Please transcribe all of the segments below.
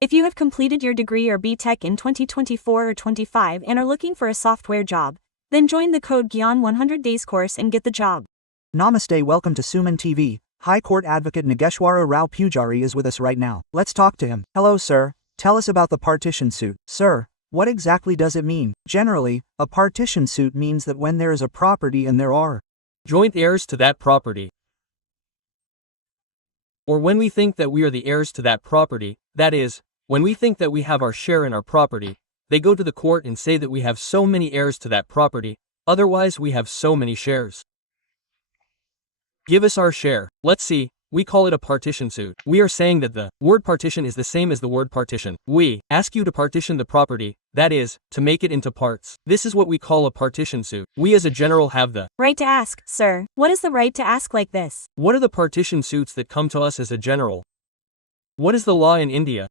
If you have completed your degree or BTech in 2024 or 25 and are looking for a software job, then join the Code Gyan 100 Days course and get the job. Namaste, welcome to Suman TV. High Court Advocate Nageshwara Rao Pujari is with us right now. Let's talk to him. Hello sir, tell us about the partition suit. Sir, what exactly does it mean? Generally, a partition suit means that when there is a property and there are joint heirs to that property, or when we think that we are the heirs to that property, that is, when we think that we have our share in our property, they go to the court and say that we have so many heirs to that property, otherwise we have so many shares. Give us our share. Let's see, we call it a partition suit. We are saying that the word partition is the same as the word partition. We ask you to partition the property, that is, to make it into parts. This is what we call a partition suit. We as a general have the right to ask, sir. What is the right to ask like this? What are the partition suits that come to us as a general? What is the law in India?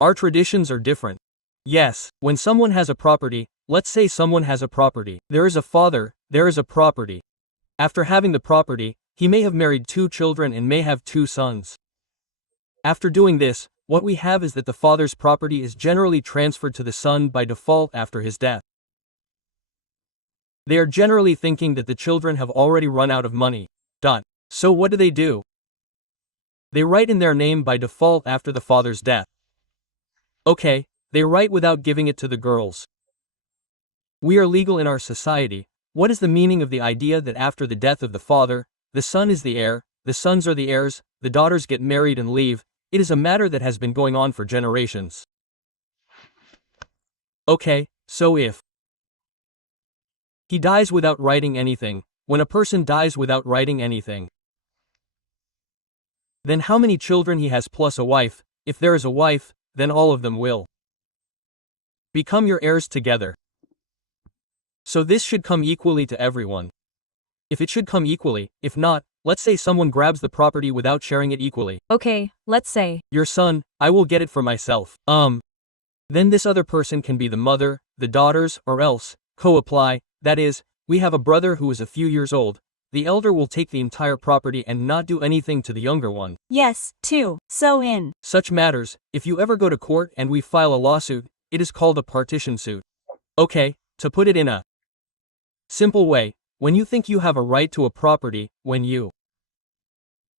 Our traditions are different. Yes, when someone has a property, let's say someone has a property. There is a father, there is a property. After having the property, he may have married 2 children and may have 2 sons. After doing this, what we have is that the father's property is generally transferred to the son by default after his death. They are generally thinking that the children have already run out of money. So what do? They write in their name by default after the father's death. Okay, they write without giving it to the girls. We are legal in our society. What is the meaning of the idea that after the death of the father, the son is the heir, the sons are the heirs, the daughters get married and leave? It is a matter that has been going on for generations. Okay, so if he dies without writing anything, when a person dies without writing anything, then how many children he has plus a wife? If there is a wife, then all of them will become your heirs together. So this should come equally to everyone. If it should come equally, if not, let's say someone grabs the property without sharing it equally. Okay, let's say your son, I will get it for myself. Then this other person can be the mother, the daughters, or else co-apply, that is, we have a brother who is a few years old. The elder will take the entire property and not do anything to the younger one. Yes, too. So in such matters, if you ever go to court and we file a lawsuit, it is called a partition suit. Okay, to put it in a simple way, when you think you have a right to a property, when you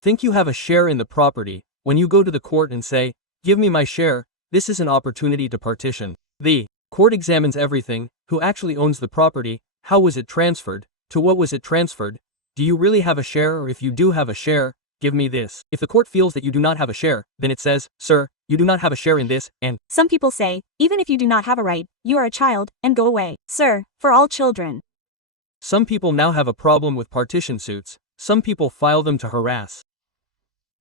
think you have a share in the property, when you go to the court and say, give me my share, this is an opportunity to partition. The court examines everything: who actually owns the property, how was it transferred, to what was it transferred, do you really have a share, or if you do have a share, give me this. If the court feels that you do not have a share, then it says, sir, you do not have a share in this, and some people say, even if you do not have a right, you are a child, and go away. Sir, for all children. Some people now have a problem with partition suits. Some people file them to harass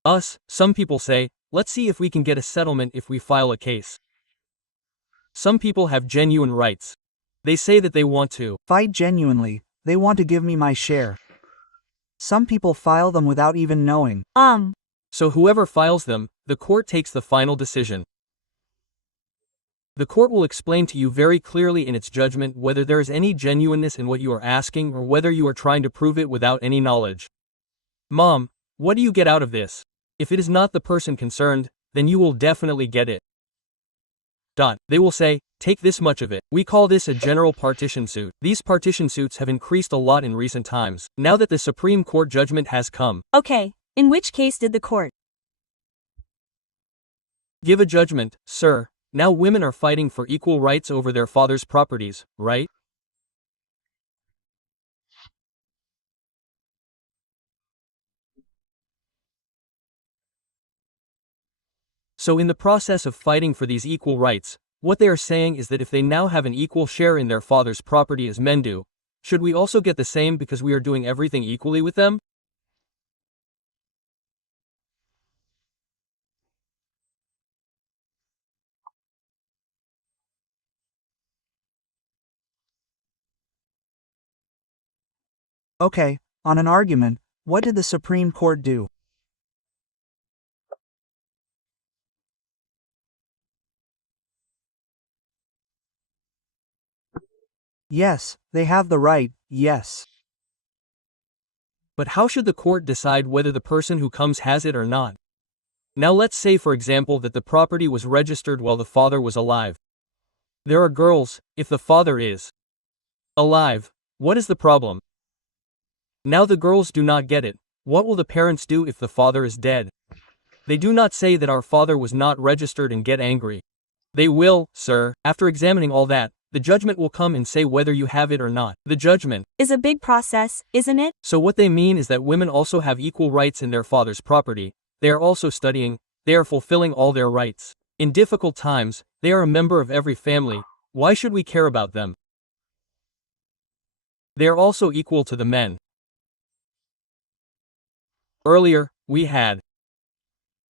us. Some people say, let's see if we can get a settlement if we file a case. Some people have genuine rights. They say that they want to fight genuinely. They want to give me my share. Some people file them without even knowing. So whoever files them, the court takes the final decision. The court will explain to you very clearly in its judgment whether there is any genuineness in what you are asking or whether you are trying to prove it without any knowledge. Mom, what do you get out of this? If it is not the person concerned, then you will definitely get it. They will say, take this much of it. We call this a general partition suit. These partition suits have increased a lot in recent times, now that the Supreme Court judgment has come. Okay, in which case did the court give a judgment, sir? Now women are fighting for equal rights over their father's properties, right? So in the process of fighting for these equal rights, what they are saying is that if they now have an equal share in their father's property as men do, should we also get the same because we are doing everything equally with them? Okay, on an argument, what did the Supreme Court do? Yes, they have the right, yes. But how should the court decide whether the person who comes has it or not? Now let's say for example that the property was registered while the father was alive. There are girls, if the father is alive. What is the problem? Now the girls do not get it. What will the parents do if the father is dead? They do not say that our father was not registered and get angry. They will, sir, after examining all that, the judgment will come and say whether you have it or not. The judgment Is a big process, isn't it? So what they mean is that women also have equal rights in their father's property. They are also studying, they are fulfilling all their rights. In difficult times, they are a member of every family. Why should we care about them? They are also equal to the men. Earlier, we had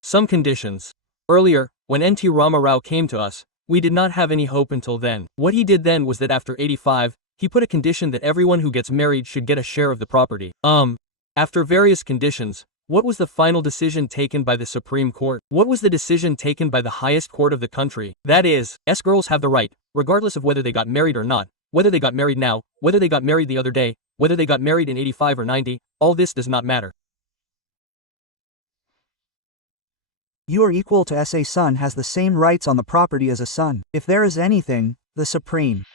some conditions. Earlier, when N.T. Rama Rao came to us, we did not have any hope until then. What he did then was that after 85, he put a condition that everyone who gets married should get a share of the property. After various conditions, what was the final decision taken by the Supreme Court? What was the decision taken by the highest court of the country? That is, girls have the right, regardless of whether they got married or not, whether they got married now, whether they got married the other day, whether they got married in 85 or 90, all this does not matter. You are equal to a son has the same rights on the property as a son. If there is anything, the Supreme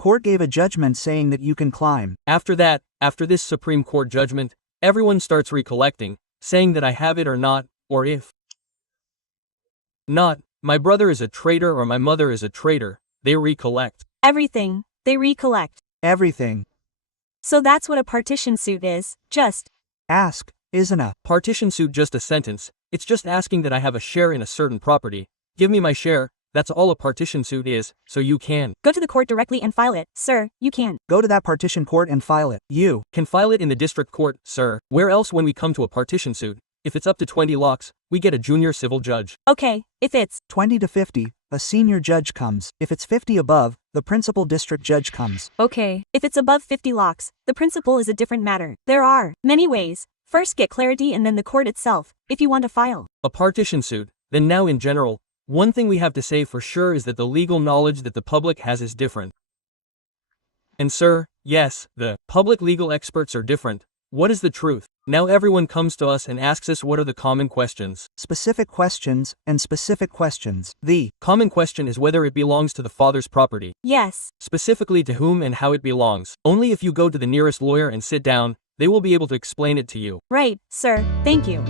Court gave a judgment saying that you can climb. After that, after this Supreme Court judgment, everyone starts recollecting, saying that I have it or not, or if not, my brother is a traitor or my mother is a traitor. They recollect Everything. They recollect. Everything. So that's what a partition suit is. Just Ask, isn't a partition suit just a sentence. It's just asking that I have a share in a certain property. Give me my share. That's all a partition suit is, so you can go to the court directly and file it. Sir, you can go to that partition court and file it. You can file it in the district court, sir. Where else when we come to a partition suit? If it's up to 20 locks, we get a junior civil judge. Okay, if it's 20 to 50, a senior judge comes. If it's 50 above, the principal district judge comes. okay. If it's above 50 locks, the principal is a different matter. There are many ways. First get clarity and then the court itself, if you want to file a partition suit. Then now in general, one thing we have to say for sure is that the legal knowledge that the public has is different. And sir, yes, the public legal experts are different. What is the truth? Now everyone comes to us and asks us what are the common questions. Specific questions and specific questions. The common question is whether it belongs to the father's property. Yes. Specifically to whom and how it belongs. Only if you go to the nearest lawyer and sit down, they will be able to explain it to you. Right, sir. Thank you.